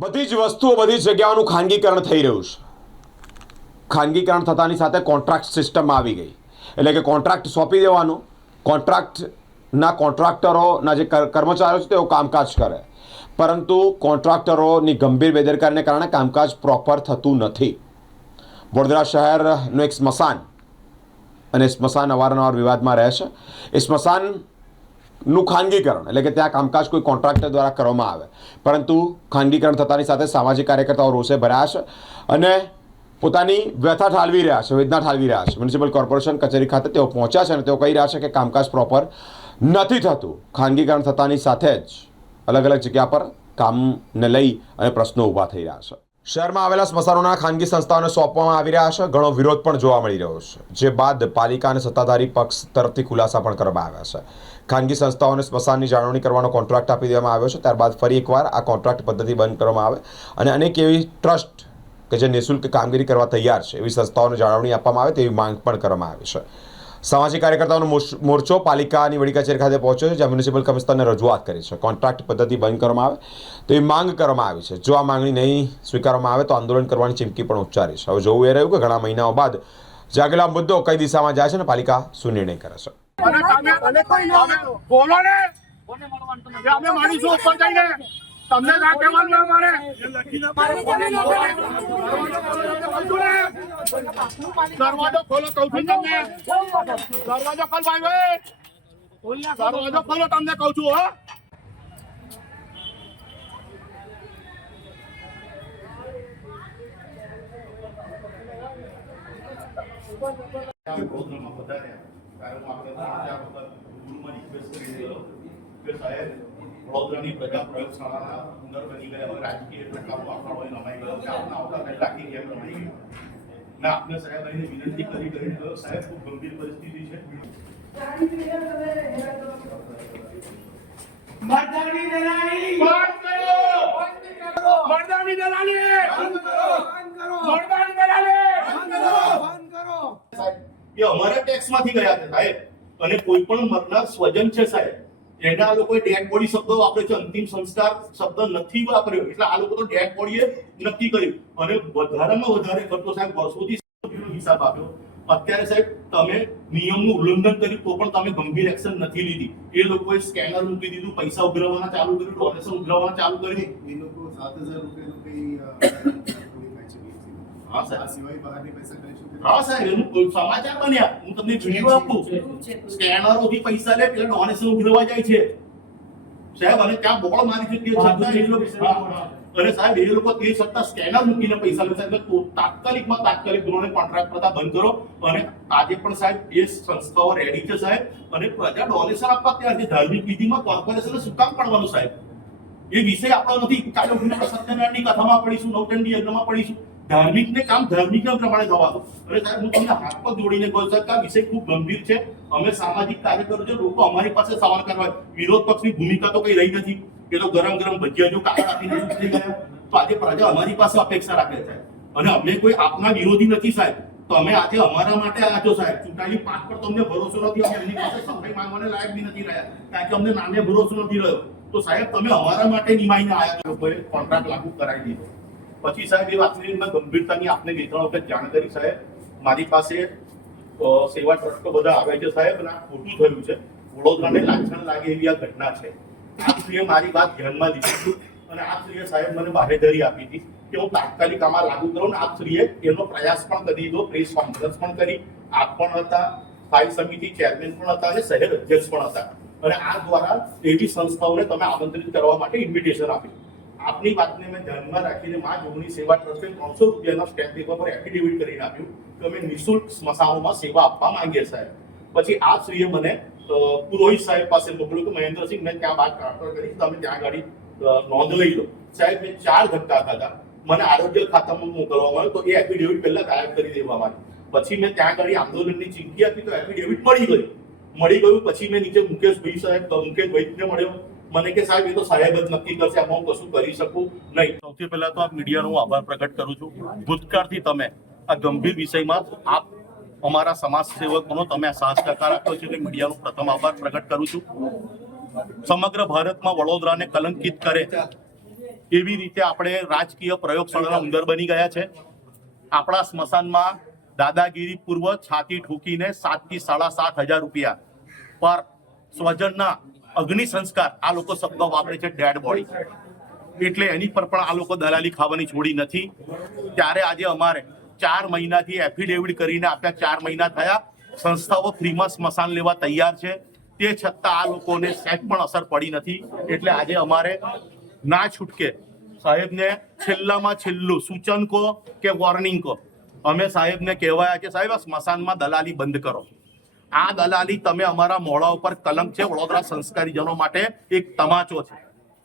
બધી જ વસ્તુઓ બધી જગ્યાઓનું ખાનગીકરણ થઈ રહ્યું છે. ખાનગીકરણ થતાની સાથે કોન્ટ્રાક્ટ સિસ્ટમ આવી ગઈ. એટલે કે કોન્ટ્રાક્ટ સોંપી દેવાનું. કોન્ટ્રાક્ટના કોન્ટ્રાક્ટરોના જે કર્મચારીઓ છે તેઓ કામકાજ કરે. પરંતુ કોન્ટ્રાક્ટરોની ગંભીર બેદરકારીને કારણે કામકાજ પ્રોપર થતું નથી. વડોદરા શહેરનું એક સ્મશાન, અને સ્મશાન અવારનવાર વિવાદમાં રહે છે. એ સ્મશાનનું ખાનગીકરણ એટલે કે ત્યાં કામકાજ કોઈ કોન્ટ્રાક્ટર દ્વારા કરવામાં આવે. પરંતુ ખાનગીકરણ થતાની સાથે સામાજિક કાર્યકર્તાઓ રોષે ભરાયા છે અને પોતાની વ્યથા ઠાલવી રહ્યા છે, વેદના ઠાલવી રહ્યા છે. મ્યુનિસિપલ કોર્પોરેશન, કચેરી ખાતે તેઓ પહોંચ્યા છે અને તેઓ કહી રહ્યા છે કે કામકાજ પ્રોપર નથી થતું. ખાનગીકરણ થતાની સાથે જ અલગ અલગ જગ્યા પર કામને લઈ અને પ્રશ્નો ઊભા થઈ રહ્યા છે. શહેરમાં આવેલા સ્મશાનોના ખાનગી સંસ્થાઓને સોંપવામાં આવી રહ્યા છે. ઘણો વિરોધ પણ જોવા મળી રહ્યો છે. જે બાદ પાલિકા અને સત્તાધારી પક્ષ તરફથી ખુલાસા પણ કરવામાં આવ્યા છે. ખાનગી સંસ્થાઓને સ્મશાનની જાળવણી કરવાનો કોન્ટ્રાક્ટ આપી દેવામાં આવ્યો છે. ત્યારબાદ ફરી એકવાર આ કોન્ટ્રાક્ટ પદ્ધતિ બંધ કરવામાં આવે અને અનેક એવી ટ્રસ્ટ કે જે નિઃશુલ્ક કામગીરી કરવા તૈયાર છે, એવી સંસ્થાઓને જાળવણી આપવામાં આવે તેવી માંગ પણ કરવામાં આવી છે. સામાજિક કાર્યકર્તાઓનો મોરચો પાલિકાની વડી કચેરી ખાતે પહોંચ્યો છે, જ્યાં મ્યુનિસિપલ કમિશનરને રજૂઆત કરી છે. કોન્ટ્રાક્ટ પદ્ધતિ બંધ કરવામાં આવે તેવી માંગ કરવામાં આવી છે. જો આ માંગણી નહીં સ્વીકારવામાં આવે તો આંદોલન કરવાની ચીમકી પણ ઉચ્ચારી છે. હવે જોવું એ રહ્યું કે ઘણા મહિનાઓ બાદ જાગેલા મુદ્દો કઈ દિશામાં જાય છે અને પાલિકા શું નિર્ણય કરે છે. બોલો ને. અમે માનીશું ઉપર જઈને. તમને ના કહેવાનું અમારે દરવાજો ખોલો. કહું છું તમને. દરવાજો ખોલ ભાઈ દરવાજો ખોલો તમને કઉ છું હો. પ્રોગ્રામમાં વધાર્યા કારણ આપણે ચાર વખત ગુરુમાં રિક્વેસ્ટ કરી દીધો કે સાહેબ વડોદરાની પ્રજા પ્રયોગશાળાના અંદર બની ગયા હવે રાજકીય એટલા વાફાળો એ નમાઈ ગયો કે આપના આવતા પહેલા આખી ગેમ રમાઈ ગઈ. મેં આપને સાહેબ અહીંને વિનંતી કરી કરીને કહ્યું સાહેબ ખૂબ ગંભીર પરિસ્થિતિ છે. મરદાની દલાલી! બંધ કરો! મરદાની દલાલી! બંધ કરો! મરદાની દલાલી સાહેબ એ અમારા ટેક્સમાંથી ગયા છે સાહેબ. અને કોઈ પણ મરનાર સ્વજન છે સાહેબ, એના આ લોકોએ ડેડ બોડી શબ્દ વાપરે છે, અંતિમ સંસ્કાર શબ્દ નથી વાપર્યો. એટલે આ લોકો તો ડેડ બોડીએ નક્કી કર્યું. અને વધારામાં વધારે કરતો સાહેબ, વર્ષોથી હિસાબ આપ્યો. અત્યારે સાહેબ, તમે નિયમનું ઉલ્લંઘન કર્યું તો પણ તમે ગંભીર એક્શન નથી લીધી. એ લોકોએ સ્કેનર મૂકી દીધું, પૈસા ઉઘરાવવાના ચાલુ કર્યું ડોનેશન ઉઘરાવવાના ચાલુ કર્યું. એ લોકો સાત હજાર રૂપિયાનું કંઈ. હા સાહેબ એનું સમાચાર બન્યા. હું તમને વીડિયો આપું. સ્કેનરોથી પૈસા લે પેલા ડોનેશન ઉઘરવા જાય છે. સાહેબ અને ત્યાં બોળ મારી છે તે છતાં એ લોકો હા, હા. અને સાહેબ એ લોકો તે છતાં સ્કેનર મૂકીને પૈસા લે સાહેબ તો તાત્કાલિકમાં તાત્કાલિક ધોરણે કોન્ટ્રાક્ટ કરતા બંધ કરો. અને આજે પણ સાહેબ એ સંસ્થાઓ રેડી છે સાહેબ. અને પ્રજા ડોનેશન આપવા તૈયાર છે. ધાર્મિક વિધિમાં કોર્પોરેશનને શું કામ પડવાનું સાહેબ? એ વિષય આપણો નથી. કાલે સત્યનારાયણની કથામાં પડીશું નવચંડી યજ્ઞમાં પડીશું. ધાર્મિક ને કામ ધાર્મિક પ્રમાણે થવા દો અને સાહેબ, હું તમને હાથ પર જોડીને કહું છું આ વિષય ખૂબ ગંભીર છે. અમે સામાજિક કાર્યકરો છે, લોકો અમારી પાસે સવાલ કરવા વિરોધ પક્ષની ભૂમિકા તો કઈ રહી નથી. કે તો ગરમ ગરમ ભજીયા જો કાકા આપીને ચૂપ ગયા. તો આજે પ્રજા અમારી પાસે અપેક્ષા રાખે છે અને અમે કોઈ આપના વિરોધી નથી સાહેબ. તો અમે આજે અમારા માટે આ છો સાહેબ, ચૂંટાયેલી પાંચ પર તમને ભરોસો નથી. અમે એમની પાસે સફાઈ માંગવાને લાયક બી નથી રહ્યા. કારણ કે અમને નામે ભરોસો નથી રહ્યો. તો સાહેબ, તમે અમારા માટે નિમાઈને આવ્યા છો. લોકોએ કોન્ટ્રાક્ટ લાગુ કરાવી દીધો. પછી સાહેબ, એ વાતની ગંભીરતાની આપને બે ત્રણ વખત જાણ કરી સાહેબ. મારી પાસે સેવા ટ્રસ્ટો બધા આવે છે સાહેબ, અને આ ખોટું થયું છે. વડોદરાને લાંછન લાગે એવી આ ઘટના છે. આપશ્રીએ મારી વાત ધ્યાનમાં લીધી અને આપશ્રીએ સાહેબ મને બાહેધરી આપી હતી કે હું તાત્કાલિક આમાં લાગુ કરું ને આપશ્રીએ એનો પ્રયાસ પણ કરી દીધો, પ્રેસ કોન્ફરન્સ પણ કરી. આપ પણ હતા સ્થાયી સમિતિ ચેરમેન પણ હતા અને શહેર અધ્યક્ષ પણ હતા. અને આ દ્વારા એવી સંસ્થાઓને તમે આમંત્રિત કરવા માટે ઇન્વિટેશન આપ્યું આપની વાતને મેં ધ્યાનમાં રાખીને મા જોગણી સેવા ટ્રસ્ટે ત્રણસો રૂપિયાના સ્ટેમ્પ પેપર પર એફિડેવિટ કરીને આપ્યું કે અમે નિઃશુલ્ક સ્મશાનોમાં સેવા આપવા માંગીએ સાહેબ. પછી આ શ્રીએ મને પુરોહિત સાહેબ પાસે મોકલ્યું કે મહેન્દ્રસિંહ, મેં ત્યાં વાત ટ્રાન્સફર કરી તમે ત્યાં ગાડી નોંધ લઈ લો. સાહેબ, મેં ચાર ધક્કા ખાધા. મને આરોગ્ય ખાતામાં મોકલવામાં આવ્યો તો એ એફિડેવિટ પહેલા ગાયબ કરી દેવામાં આવી. પછી મેં ત્યાં ગાડી આંદોલનની ચીમકી આપી તો એફિડેવિટ મળી ગયું. મળી ગયું, પછી મેં નીચે મુકેશભાઈ સાહેબ મુકેશ ભાઈને મળ્યો. મને કે સાહેબ, એ તો સાહેબ જ નક્કી કરશે હું કશું કરી શકું નહીં. સૌથી પહેલા તો આ મીડિયાનો હું આભાર પ્રગટ કરું છું. ભૂતકાળથી તમે આ ગંભીર વિષયમાં આપ અમારા સમાજ સેવકોનો તમે સાહસ ટકા રાખ્યો છે, એટલે મીડિયાનો પ્રથમ આભાર પ્રગટ કરું છું. સમગ્ર ભારતમાં વડોદરાને કલંકિત કરે એવી રીતે આપણે રાજકીય પ્રયોગશાળાના ઉંદર બની ગયા છે. આપણા સ્મશાનમાં દાદાગીરી પૂર્વ છાતી ઠૂકીને સાતથી સાડા સાત હજાર રૂપિયા પર સ્વજનના અગ્નિ સંસ્કાર આ લોકો શબ્દ વાપરે છે ડેડ બોડી. એટલે એની પર પણ આ લોકો દલાલી ખાવાની છોડી નથી. ત્યારે આજે અમારે ચાર મહિનાથી એફિડેવિટ કરીને આપ્યા ચાર મહિના થયા. સંસ્થાઓ ફ્રીમાં સ્મશાન લેવા તૈયાર છે. તે છતાં આ લોકોને સેટ પણ અસર પડી નથી. એટલે આજે અમારે ના છૂટકે સાહેબને છેલ્લામાં છેલ્લું સૂચન કહો કે વોર્નિંગ કહો. અમે સાહેબને કહેવાયા કે સાહેબ સ્મશાનમાં દલાલી બંધ કરો. આ દલાલી તમે અમારા મોડા ઉપર કલંક છે, વડોદરા સંસ્કારીજનો માટે એક તમાચો છે.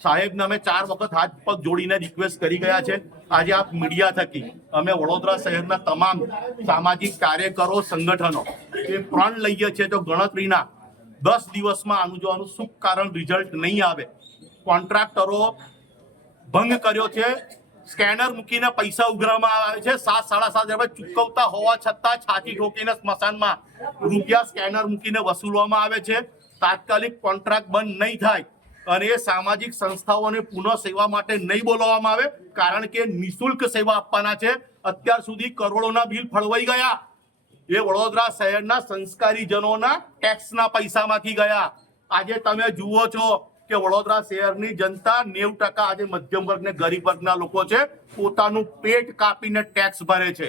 સાહેબને અમે ચાર વખત હાથ પગ જોડીને રિક્વેસ્ટ કરી ગયા છે. આજે આપ મીડિયા થકી અમે વડોદરા શહેરના તમામ સામાજિક કાર્યકરો, સંગઠનો એ પ્રણ લઈએ છીએ તો ગણતરીના દસ દિવસમાં આનું જો આનું શું કારણ રિઝલ્ટ નહીં આવે. કોન્ટ્રાક્ટરો ભંગ કર્યો છે સ્કેનર મૂકીને પૈસા ઉઘરાવવામાં આવે છે. સાત, સાડા સાત હજાર ચૂકવતા હોવા છતાં છાતી ઠોકીને સ્મશાનમાં રૂપિયા સ્કેનર મૂકીને વસૂલવામાં આવે છે. તાત્કાલિક કોન્ટ્રાક્ટ બંધ નહીં થાય અને એ સામાજિક સંસ્થાઓને પુનઃ સેવા માટે નહીં બોલાવવામાં આવે, કારણ કે નિશુલ્ક સેવા આપવાના છે. અત્યાર સુધી કરોડોના બિલ ફળવાઈ ગયા. એ વડોદરા શહેરના સંસ્કારી જનોના ટેક્સના પૈસામાંથી ગયા. આજે તમે જુઓ છો કે વડોદરા શહેરની જનતા નેવું ટકા આજે મધ્યમ વર્ગ ને ગરીબ વર્ગના લોકો છે, પોતાનું પેટ કાપીને ટેક્સ ભરે છે.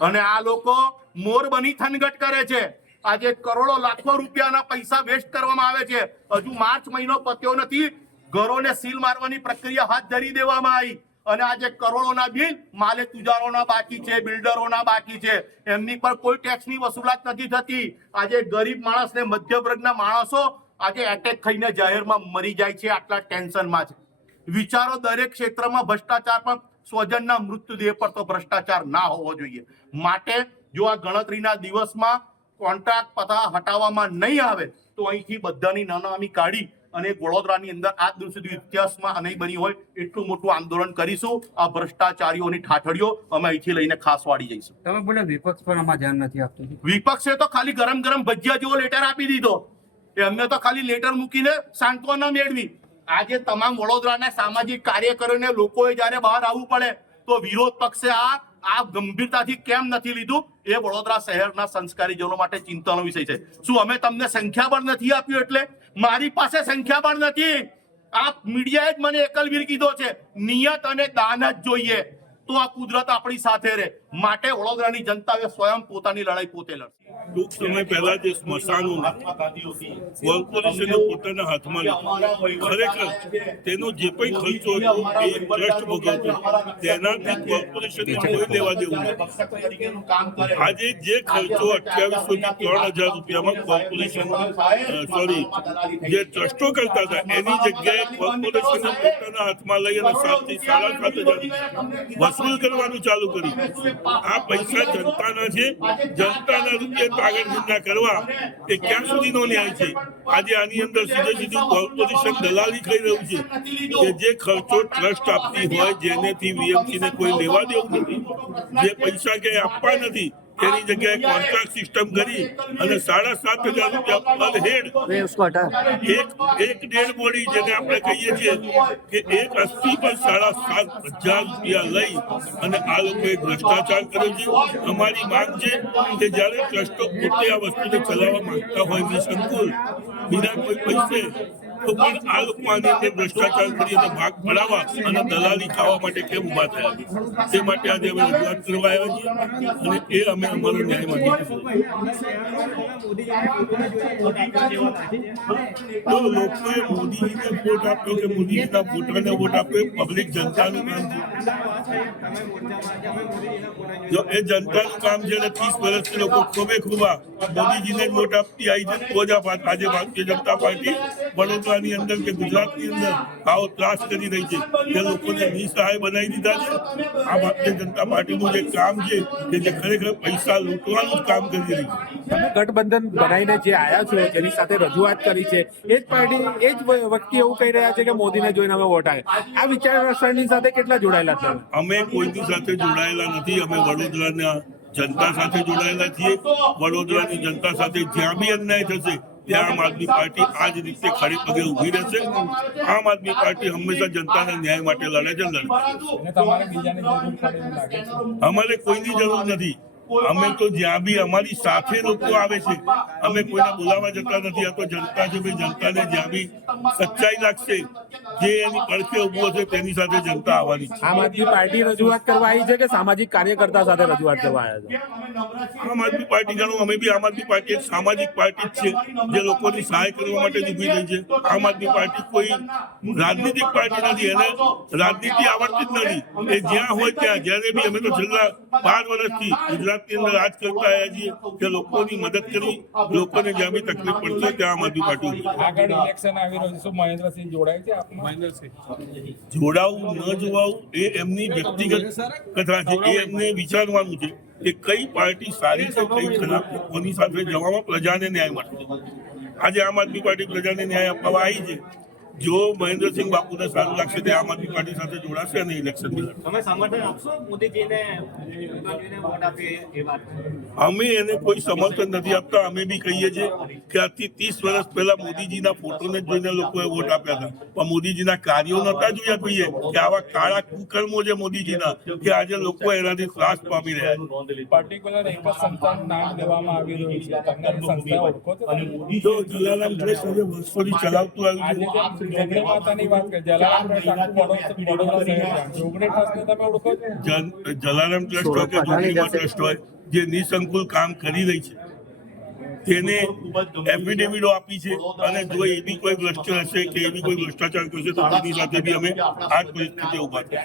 અને આ લોકો મોર બની થનગટ કરે છે. આજે કરોડો, લાખો રૂપિયાના પૈસા વેસ્ટ કરવામાં આવે છે. હજુ માર્ચ મહિનો પત્યો નથી. ઘરોને સીલ મારવાની પ્રક્રિયા હાથ ધરી દેવામાં આવી. અને આજે કરોડોના બિલ, માલે તુજારોના બાકી છે, બિલ્ડરોના બાકી છે. એમની પર કોઈ ટેક્સની વસૂલાત નથી થતી. આજે ગરીબ માણસ ને મધ્ય વર્ગના માણસો આજે એટેક થઈને જાહેરમાં મરી જાય છે આટલા ટેન્શનમાં છે. વિચારો દરેક ક્ષેત્રમાં ભ્રષ્ટાચાર પણ સ્વજનના મૃત્યુદેહ પર તો ભ્રષ્ટાચાર ના હોવો જોઈએ. માટે જો આ ગણતરીના દિવસમાં કોન્ટ્રાક્ટ પતા હટાવવામાં નહીં આવે તો અહીંથી બધાની નાનામી કાઢી અને વડોદરાની અંદર આજ દિવસ સુધી ઇતિહાસમાં નહીં બની હોય એટલું મોટું આંદોલન કરીશું. આ ભ્રષ્ટાચારીઓની ઠાઠડીઓ અમે અહીંથી લઈને ખાસ વાળી જઈશું. તમે બોલે વિપક્ષ પર આમાં ધ્યાન નથી આપતું. વિપક્ષે તો ખાલી ગરમ ગરમ ભજીયા જેવો લેટર આપી દીધો. એમને તો ખાલી લેટર મૂકીને સાંત્વના મેળવી. આજે તમામ વડોદરાના સામાજિક કાર્યકરોને લોકોએ જ્યારે બહાર આવવું પડે, તો વિરોધ પક્ષે આ આ ગંભીરતાથી કેમ નથી લીધું? એ વડોદરા શહેરના સંસ્કારીજનો માટે ચિંતાનો વિષય છે. શું અમે તમને સંખ્યાબળ નથી આપ્યું એટલે? મારી પાસે સંખ્યાબળ નથી. આ મીડિયાએ જ મને એકલવીર કીધો છે. નિયત અને દાન જ જોઈએ. તો આ કુદરત આપણી સાથે રહે. માટે વડોદરાની જનતાએ સ્વયં પોતાની લડાઈ પોતે લડશે. ટૂંક સમય પહેલા જે સ્મશાનો કોર્પોરેશને પોતાના હાથમાં લીધું. ખરેખર તેનો જે પણ ખર્ચો હતો, એ ટ્રસ્ટ ભોગવતો. તેનાથી કોર્પોરેશનને કોઈ લેવા દેવું આજે જે ખર્ચો અઠ્યાવીસો થી ત્રણ હજાર રૂપિયામાં કોર્પોરેશન સોરી જે ટ્રસ્ટો કરતા હતા, એની જગ્યાએ કોર્પોરેશને પોતાના હાથમાં લઈ અને સાતથી સાડા સાત હજાર વસૂલ કરવાનું ચાલુ કર્યું. આ પૈસા જનતાના છે જનતાના રૂપિયા આગળ ધંધા કરવા. એ ક્યાં સુધીનો ન્યાય છે? આજે આની અંદર સીધે સીધું કોર્પોરેશન દલાલી થઈ રહ્યું છે કે જે ખર્ચો ટ્રસ્ટ આપતી હોય, જેનેથી વીએમસી ને કોઈ લેવા દેવું નથી, જે પૈસા ક્યાંય આપવા નથી તેની જગ્યાએ કોન્ટ્રાક્ટ સિસ્ટમ કરી અને સાડા સાત હજાર રૂપિયા પર હેડ એક એક ડેડ બોડી જેને આપણે કહીએ છીએ કે એક અસ્સી પર સાડા સાત હજાર રૂપિયા લઈ અને આ લોકોએ ભ્રષ્ટાચાર કર્યો છે. અમારી માંગ છે કે જ્યારે ટ્રસ્ટો પોતે આ વસ્તુને ચલાવવા માંગતા હોય નિસંકુલ બિના કોઈ પૈસે તો પણ આ લોકો આની ભ્રષ્ટાચાર કરી ભાગ ભરાવા અને દલાલી ખાવા માટે કેમ ઊભા થયા? તે માટે આજે અમે રજૂઆત કરવા આવ્યા છીએ અને એ અમે અમારો ન્યાય માંગીએ તો લોકોએ મોદીજીને વોટ આપ્યો કે મોદીજીના વોટરને વોટ આપ્યો પબ્લિક જનતાનું કામ જો એ જનતાનું કામ છે અને ત્રીસ વર્ષથી લોકો ખોબે ખોબા મોદીજીને વોટ આપતી આવી છે તો જ આજે ભારતીય જનતા પાર્ટી વડોદરાની અંદર કે ગુજરાતની અંદર આવો ત્રાસ કરી રહી છે. તે લોકોને નિસહાય બનાવી દીધા છે આ ભારતીય જનતા પાર્ટીનું જે કામ છે કે જે ખરેખર પૈસા લૂંટવાનું કામ કરી રહી છે. તમે ગઠબંધન બનાવીને જે આયા છો જેની સાથે રજૂઆત કરી છે એ જ પાર્ટી એ જ વ્યક્તિ એવું કહી રહ્યા છે કે મોદીને જોઈને અમે વોટ આવે આ વિચારસરણી સાથે કેટલા જોડાયેલા તમે અમે કોઈની સાથે જોડાયેલા નથી અમે વડોદરાના જનતા સાથે જોડાયેલા છીએ. વડોદરાની જનતા સાથે જ્યાં બી અન્યાય થશે ત્યાં આમ આદમી પાર્ટી આ જ રીતે ખડે પગે ઊભી રહેશે? આમ આદમી પાર્ટી હંમેશા જનતાના ન્યાય માટે લડે છે લડે અમારે કોઈની જરૂર નથી. અમે તો જ્યાં બી અમારી સાથે લોકો આવે છે અમે કોઈને બોલાવવા જતા નથી આ તો જનતા છે ભાઈ જનતાને જ્યાં બી સચ્ચાઈ લાગશે જે એની પડખે ઊભો હશે તેની સાથે જનતા આવવાની છે. આમ આદમી પાર્ટી રજૂઆત કરવા આવી છે કે સામાજિક કાર્યકર્તા સાથે રજૂઆત કરવા આવ્યા છે? આમ આદમી પાર્ટી જાણો અમે બી આમ આદમી પાર્ટી એક સામાજિક પાર્ટી છે જે લોકોની સહાય કરવા માટે જ ઊભી રહી છે. આમ આદમી પાર્ટી કોઈ રાજનીતિક પાર્ટી નથી એને રાજનીતિ આવડતી જ નથી. એ જ્યાં હોય ત્યાં જ્યારે બી અમે તો છેલ્લા બાર વર્ષથી ગુજરાતની અંદર કરતા આવ્યા છીએ કે લોકોની મદદ કરી લોકોને જ્યાં બી તકલીફ પડશે ત્યાં આમ આદમી પાર્ટી આગળ ઇલેક્શન આવી રહ્યું છે. મહેન્દ્રસિંહ જોડાય છે મહેન્દ્રસિંહ જોડાવું ન જોડાવું એ એમની વ્યક્તિગત કથા છે. એ એમને વિચારવાનું છે કે કઈ પાર્ટી સારી છે કઈ ખરાબ છે. કોની સાથે જવામાં પ્રજાને ન્યાય મળશે આજે આમ આદમી પાર્ટી પ્રજાને ન્યાય આપવા આવી છે. જો મહેન્દ્રસિંહ બાપુને સારું લાગશે તે આમ આદમી પાર્ટી સાથે જોડાશે અને ઇલેક્શન તમે સમર્થન આપશો? મોદીજીને મોદીજીને વોટ આપીએ એ વાત. અમે એને કોઈ સમર્થન નથી આપતા. અમે બી કહીએ છીએ કે આજથી ત્રીસ વર્ષ પહેલા મોદીજીના ફોટોને જ જોઈને લોકોએ વોટ આપ્યા હતા. પણ મોદીજીના કાર્યો નતા જોયા કોઈએ કે આવા કાળા કુકર્મો છે મોદીજીના કે આજે લોકો એનાથી ત્રાસ પામી રહ્યા છે. પર્ટિક્યુલર એક જ સંસ્થાનું નામ દેવામાં આવી રહ્યું છે. તમને સંસ્થા ઓળખો છો તમે? જો જલારામ ટ્રસ્ટ આજે વર્ષોથી ચલાવતું આવ્યું છે. જોગણી માતાની વાત કરી જલારામ ટ્રસ્ટ તમે ઓળખો છો? જલારામ હોય કે જોગણીમાં ટ્રસ્ટ હોય જે નિસંકુલ કામ કરી રહી છે. તેને એફિડેવિટો આપી છે અને જો એવી કોઈ ભ્રષ્ટ હશે કે એવી કોઈ ભ્રષ્ટાચાર કરશે તો તેની સાથે બી અમે આ જ પરિસ્થિતિ ઊભા થશે